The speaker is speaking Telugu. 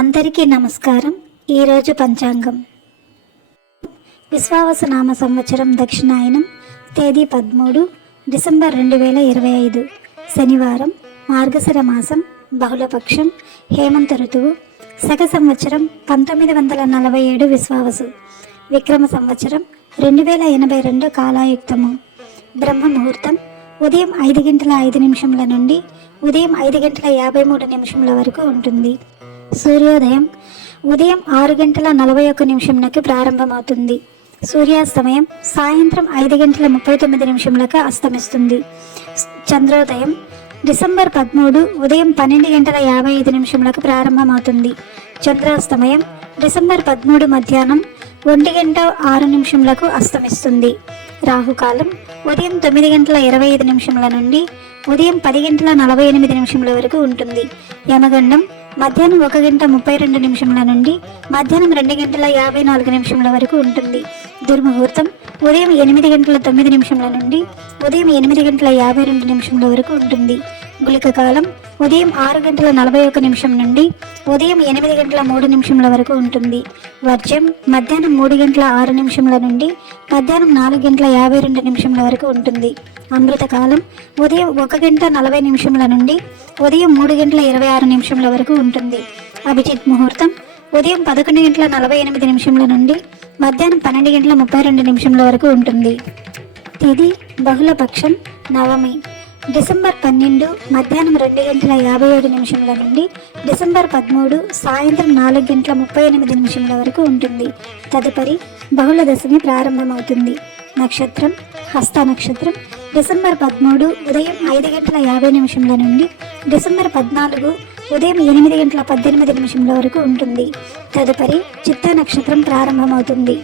అందరికీ నమస్కారం. ఈరోజు పంచాంగం విశ్వావసునామ సంవత్సరం దక్షిణాయనం, తేదీ 13 డిసెంబర్ 2025, శనివారం, మార్గశిర మాసం, బహుళపక్షం, హేమంత ఋతువు, శక సంవత్సరం 1947 విశ్వావసు, విక్రమ సంవత్సరం 2082 కాలాయుక్తము. బ్రహ్మ ముహూర్తం ఉదయం 5:05 నుండి ఉదయం 5:53 వరకు ఉంటుంది. సూర్యోదయం ఉదయం 6:41 ప్రారంభమవుతుంది. సూర్యాస్తమయం సాయంత్రం 5:39 అస్తమిస్తుంది. చంద్రోదయం డిసెంబర్ 13 ఉదయం 12:55 ప్రారంభమవుతుంది. చంద్రాస్తమయం డిసెంబర్ 13 మధ్యాహ్నం 1:06 అస్తమిస్తుంది. రాహుకాలం ఉదయం 9:25 నుండి ఉదయం 10:48 వరకు ఉంటుంది. యమగండం మధ్యాహ్నం 1:32 నుండి మధ్యాహ్నం 2:54 వరకు ఉంటుంది. దుర్ముహూర్తం ఉదయం 8:09 నుండి ఉదయం 8:52 వరకు ఉంటుంది. గుళిక కాలం ఉదయం 6:41 నుండి ఉదయం 8:03 వరకు ఉంటుంది. వర్జ్యం మధ్యాహ్నం 3:06 నుండి మధ్యాహ్నం 4:52 వరకు ఉంటుంది. అమృతకాలం ఉదయం 1:40 నుండి ఉదయం 3:26 వరకు ఉంటుంది. అభిజిత్ ముహూర్తం ఉదయం 11:48 నుండి మధ్యాహ్నం 12:32 వరకు ఉంటుంది. తిథి బహుళపక్షం, నవమి, డిసెంబర్ 12 మధ్యాహ్నం 2:57 నుండి డిసెంబర్ 13 సాయంత్రం 4:38 వరకు ఉంటుంది. తదుపరి బహుళ దశమి ప్రారంభమవుతుంది. నక్షత్రం హస్త నక్షత్రం డిసెంబర్ 13 ఉదయం 5:50 నుండి డిసెంబర్ 14 ఉదయం 8:18 వరకు ఉంటుంది. తదుపరి చిత్తా నక్షత్రం ప్రారంభమవుతుంది.